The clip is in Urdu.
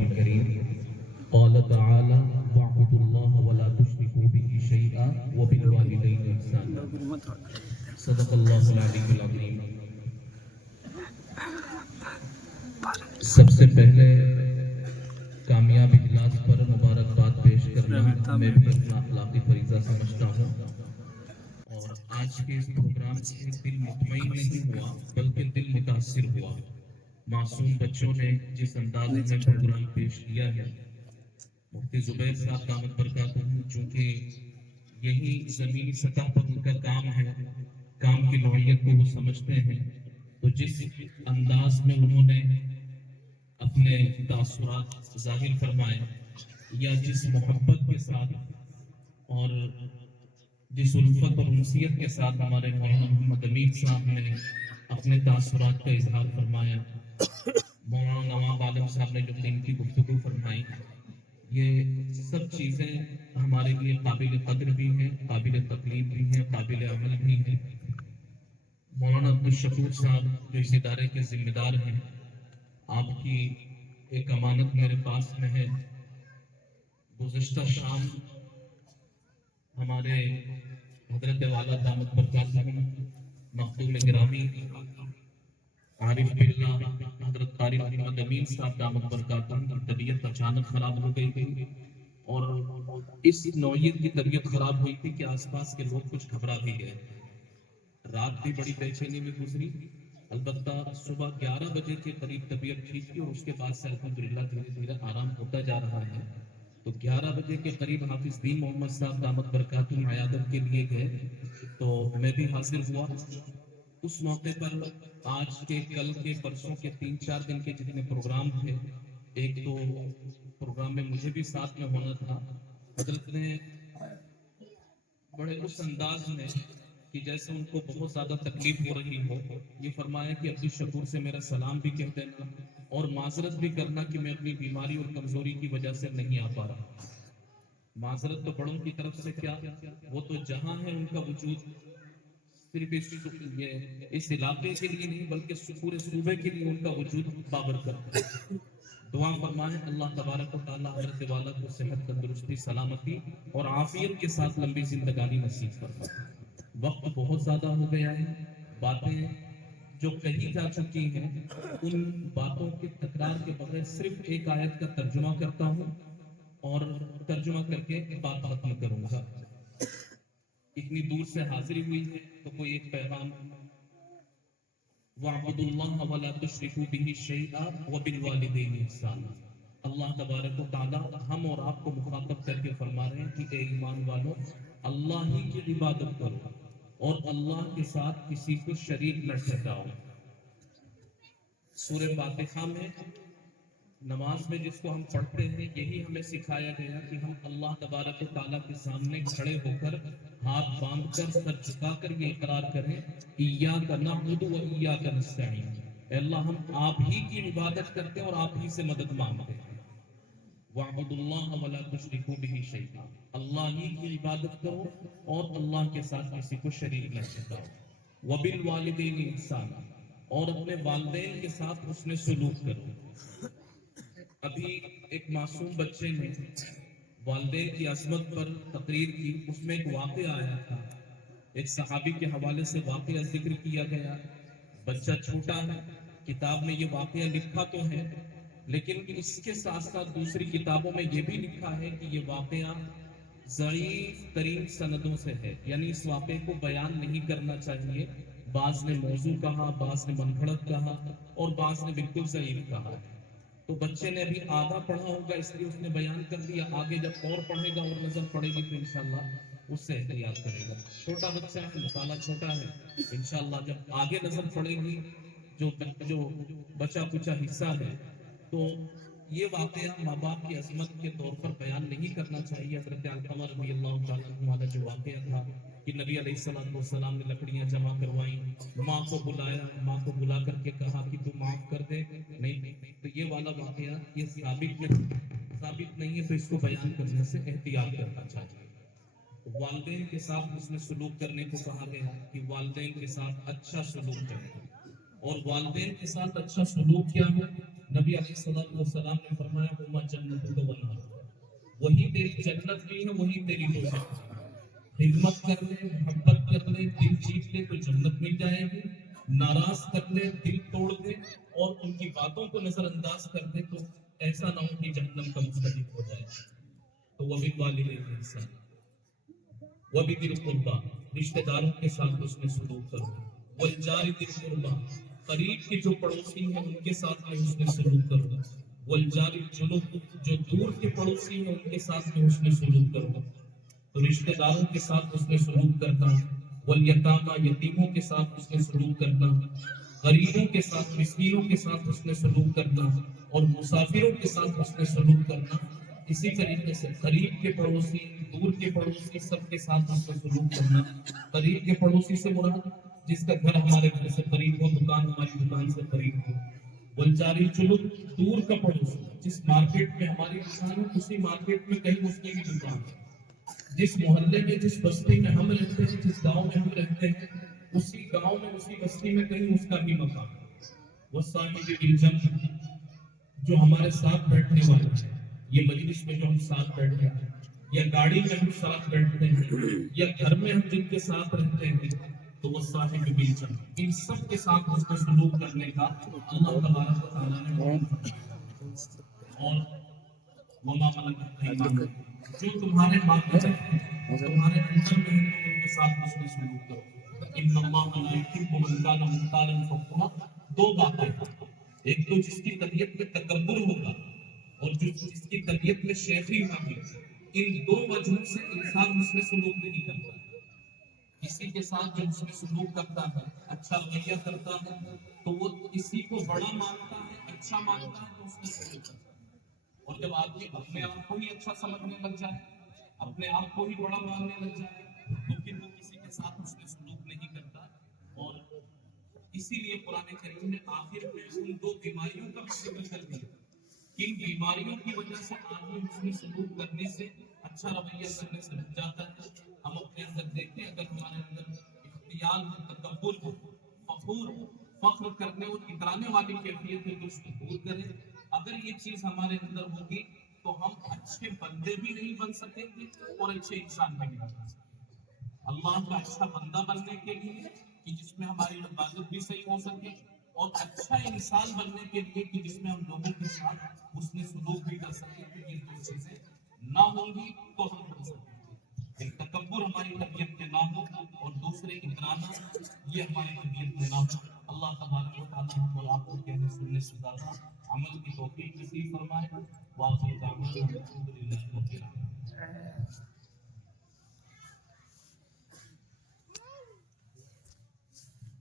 الكريم قال تعالى واعبدوا الله ولا تشركوا به شيئا وبالوالدين إحسانا صدق الله العلي العظيم۔ سب سے پہلے کامیاب اجلاس پر مبارکباد پیش کرنا میں بھی اپنا اخلاقی فریضہ سمجھتا ہوں، اور آج کے اس پروگرام سے دل مطمئن نہیں ہوا بلکہ دل متاثر ہوا۔ معصوم بچوں نے جس انداز میں پروگرام پیش کیا ہے، مفتی زبیر صاحب دامت برکاتہ، چونکہ یہی زمینی سطح پر ان کا کام ہے، کام کی نوعیت کو وہ سمجھتے ہیں، تو جس انداز میں انہوں نے اپنے تاثرات ظاہر فرمائے، یا جس محبت کے ساتھ اور جس الفت اور انسیت کے ساتھ ہمارے مولانا محمد امین صاحب نے اپنے تاثرات کا اظہار فرمایا، مولانا نواب عالم صاحب نے جو قیمتی گفتگو فرمائی، یہ سب چیزیں ہمارے لیے قابل قدر بھی ہیں، قابل تقلید بھی ہیں، قابل عمل بھی ہیں۔ مولانا عبدالشکور صاحب جو اس ادارے کے ذمہ دار ہیں، آپ کی ایک امانت میرے پاس میں ہے۔ گزشتہ شام ہمارے حضرت والا دامت برکاتہم مخدوم گرامی عارف باللہ حضرت قاری محمد امین صاحب دامت برکاتہم کی طبیعت اچانک خراب ہو گئی تھی، اور اس نوعیت کی طبیعت خراب ہوئی تھی کہ آس پاس کے لوگ کچھ گھبرا بھی گئے۔ رات بھی بڑی بے چینی میں گزری، البتہ صبح 11 بجے کے قریب طبیعت ٹھیک تھی، اور اس کے بعد سے الحمدللہ دھیرے دھیرے آرام ہوتا جا رہا ہے۔ تو 11 بجے کے قریب حافظ دین محمد صاحب دامت برکاتہم عیادت کے لیے گئے، تو میں بھی حاضر ہوا۔ اس موقع پر آج کے، کل کے، پرسوں کے 3-4 دن کے جتنے پروگرام تھے، ایک تو پروگرام میں مجھے بھی ساتھ میں ہونا تھا، حضرت نے بڑے اس انداز میں کہ جیسے ان کو بہت زیادہ تکلیف ہو رہی ہو، یہ فرمایا کہ عبدالشکور سے میرا سلام بھی کہہ دینا، اور معذرت بھی کرنا کہ میں اپنی بیماری اور کمزوری کی وجہ سے نہیں آ پا رہا۔ معذرت تو بڑوں کی طرف سے کیا، وہ تو جہاں ہے ان کا وجود صرف اس علاقے کے لیے نہیں بلکہ پورے صوبے کے لیے ان کا وجود بابرکت ہے۔ دعا فرمائیں اللہ تبارک و تعالی حضرت والا کو صحت، تندرستی، سلامتی اور عافیت کے ساتھ لمبی زندگانی نصیب فرمائے۔ وقت بہت زیادہ ہو گیا ہے، باتیں جو کہی جا چکی ہیں ان باتوں کے تکرار کے بغیر صرف ایک آیت کا ترجمہ کرتا ہوں اور ترجمہ کر کے بات ختم کروں گا۔ اتنی دور سے حاضری ہوئی ہے تو کوئی ایک پیغام، وَاعْبُدُوا اللَّهَ وَلَا تُشْرِكُوا بِهِ شَيْئًا وَبِالْوَالِدَيْنِ إِحْسَانًا۔ اللہ تبارک و تعالیٰ ہم اور آپ کو مخاطب کر کے فرما رہے ہیں کہ اے ایمان والو، اللہ ہی کی عبادت کرو اور اللہ کے ساتھ کسی کو شریک نہ ٹھہراؤ۔ سورہ فاتحہ میں، نماز میں جس کو ہم پڑھتے ہیں، یہی ہمیں سکھایا گیا کہ ہم اللہ تبارک و تعالیٰ کے سامنے کھڑے ہو کر، ہاتھ باندھ کر، سر جھکا کر یہ اقرار کریں، ایاک نعبد و ایاک نستعین، اے اللہ ہم آپ ہی کی عبادت کرتے ہیں اور آپ ہی سے مدد مانگتے ہیں۔ وَاعْبُدُوا اللَّهَ وَلَا تُشْرِكُوا بِهِ شَيْئًا، اللہ ہی کی عبادت کرو اور اللہ کے ساتھ کسی کو شریک نہ ٹھہراؤ۔ وَبِالْوَالِدَيْنِ إِحْسَانًا، اور اپنے والدین کے ساتھ حسن سلوک کرو۔ ابھی ایک معصوم بچے نے والدین کی عظمت پر تقریر کی، اس میں ایک واقعہ آیا تھا، ایک صحابی کے حوالے سے واقعہ ذکر کیا گیا۔ بچہ چھوٹا ہے، کتاب میں یہ واقعہ لکھا تو ہے، لیکن اس کے ساتھ ساتھ دوسری کتابوں میں یہ بھی لکھا ہے کہ یہ واقعہ ضعیف ترین سندوں سے ہے، یعنی اس واقعے کو بیان نہیں کرنا چاہیے۔ بعض نے موضوع کہا، بعض نے من گھڑت کہا، اور بعض نے بالکل ضعیف کہا۔ تو بچے نے ابھی آدھا پڑھا ہوگا اس لیے اس نے بیان کر دیا، آگے جب اور پڑھے گا اور نظر پڑے گی تو انشاءاللہ اس سے احتیاط کرے گا۔ چھوٹا بچہ ہے، مطالعہ چھوٹا ہے، انشاءاللہ جب آگے نظر پڑے گی جو بچا کچا حصہ ہے، تو یہ واقعہ ماں باپ کی عظمت کے طور پر بیان نہیں کرنا چاہیے۔ حضرت علقمہ رضی اللہ تعالیٰ عنہ والا جو واقعہ تھا کہ نبی علیہ السلام نے لکڑیاں جمع کروائیں، ماں کو بلایا، ماں کو بلا کر کے کہا کہ تو معاف کر دے، نہیں، تو یہ والا واقعہ یہ ثابت نہیں ہے، تو اس کو بیان کرنے سے احتیاط کرنا چاہیے۔ والدین کے ساتھ حسن سلوک کرنے کو کہا گیا کہ والدین کے ساتھ اچھا سلوک کریں، اور والدین کے ساتھ اچھا سلوک کیا ہے؟ نبی علیہ الصلوۃ والسلام نے فرمایا ہما جنت و والنار، وہی تیری جنت بھی ہے وہی تیری دوزخ بھی ہے۔ خدمت کر لے، محبت کر لے، دل جیت لے تو جنت مل جائے گی، ناراض کر لے، دل توڑ دے اور ان کی باتوں کو نظر انداز کر دے تو ایسا نہ ہو کہ جہنم کا مستحق ہو جائے۔ تو وہ بھی والدین انسان، وہ بھی دل قربا، رشتہ داروں کے ساتھ اس میں سلوک کرو، والجار دل قربا، قریب کے جو پڑوسی ہیں ان کے ساتھ میں اس میں سلوک کرو، والجار جنوب، جو دور کے پڑوسی ہیں ان کے ساتھ میں اس میں سلوک کرو، تو رشتہ داروں کے ساتھ اس نے سلوک کرنا، والیتامى، یتیموں کے ساتھ اس نے سلوک کرنا، غریبوں کے ساتھ، مسکینوں کے ساتھ اس نے سلوک کرنا، اور مسافروں کے ساتھ اس نے سلوک کرنا۔ اسی طریقے سے قریب کے پڑوسی، دور کے پڑوسی، سب کے ساتھ اس نے سلوک کرنا۔ قریب کے پڑوسی سے مراد جس کا گھر ہمارے گھر سے قریب ہو، دکان ہماری دکان سے قریب ہو۔ والجار الجنوب، دور کا پڑوسی، جس مارکیٹ میں ہماری دکان ہے اسی مارکیٹ میں کہیں اس کی بھی دکان ہے، جس محلے میں، جس بستی میں ہم رہتے ہیں، جس گاؤں میں ہم رہتے ہیں اسی گاؤں میں، اسی بستی میں کہیں اس کا بھی مقام ہے۔ وہ صاحب بالجنب، جو ہمارے ساتھ بیٹھنے والے ہیں، یہ مجلس میں جو ہم ساتھ بیٹھتے ہیں، یا گاڑی میں ہم ساتھ بیٹھتے ہیں، یا گھر میں ہم جن کے ساتھ رہتے ہیں، تو وہ صاحب بالجنب، ان سب کے ساتھ اس کو سلوک کرنے کا اللہ تبارک و تعالیٰ نے حکم فرمایا۔ اور وما ملکت ایمانکم، جو تمہارے مالک ہیں، تمہارے اندر میں ہیں، تم ان کے ساتھ حسن سلوک کرو۔ ان اللہ لا یحب من کان مختالا فخورا، دو باتیں، ایک تو جس کی طبیعت میں تکبر ہوگا اور جس کی طبیعت میں شیخی ہوگی، ان دو وجہوں سے انسان حسن سلوک نہیں کرتا۔ کسی کے ساتھ جو حسن سلوک کرتا ہے، اچھا رویہ کرتا ہے، تو وہ کسی کو بڑا مانتا ہے، اچھا مانتا ہے تو اس میں سلوک کرتا ہے۔ اور جب آدمی اپنے آپ کو ہی اچھا سمجھنے لگ جائے، اپنے آپ کو ہی بڑا ماننے لگ جائے، تو پھر وہ کسی کے ساتھ اس میں سلوک نہیں کرتا۔ اور اسی لیے قرآن کریم نے آخر میں ان دو بیماریوں کا بھی ذکر کر دیا۔ کن بیماریوں کی وجہ سے آدمی اس میں سلوک کرنے سے، اچھا رویہ کرنے سے بچ جاتا ہے۔ ہم اپنے اندر دیکھیں، اگر ہمارے اندر اختیال ہو، تکبر ہو، فخور ہو، فخر کرنے اور اترانے والی کیفیت ہے تو اس کو دور کریں۔ اگر یہ چیز ہمارے اندر ہوگی تو ہم اچھے بندے بھی نہیں بن سکیں گے اور اچھے انسان بھی نہیں بن سکیں گے۔ اللہ کا اچھا بندہ بننے کے لیے کہ جس میں ہماری عبادت بھی صحیح ہو سکے، اور اچھا انسان بننے کے لیے کہ جس میں ہم لوگوں کے ساتھ حسن سلوک بھی کر سکیں، کہ یہ دو چیزیں نہ ہوں گی تو ہم کر سکیں گے۔ ایک تکبر ہماری طبیعت میں نہ ہو اور دوسرے اترانا یہ ہماری طبیعت میں نہ ہو۔ اللہ تبارک و تعالیٰ ہم اور آپ کو کہنے سننے سے زیادہ عمل کی توفیق نصیب فرمائے۔ واخر دعوانا الحمدللہ رب العالمین۔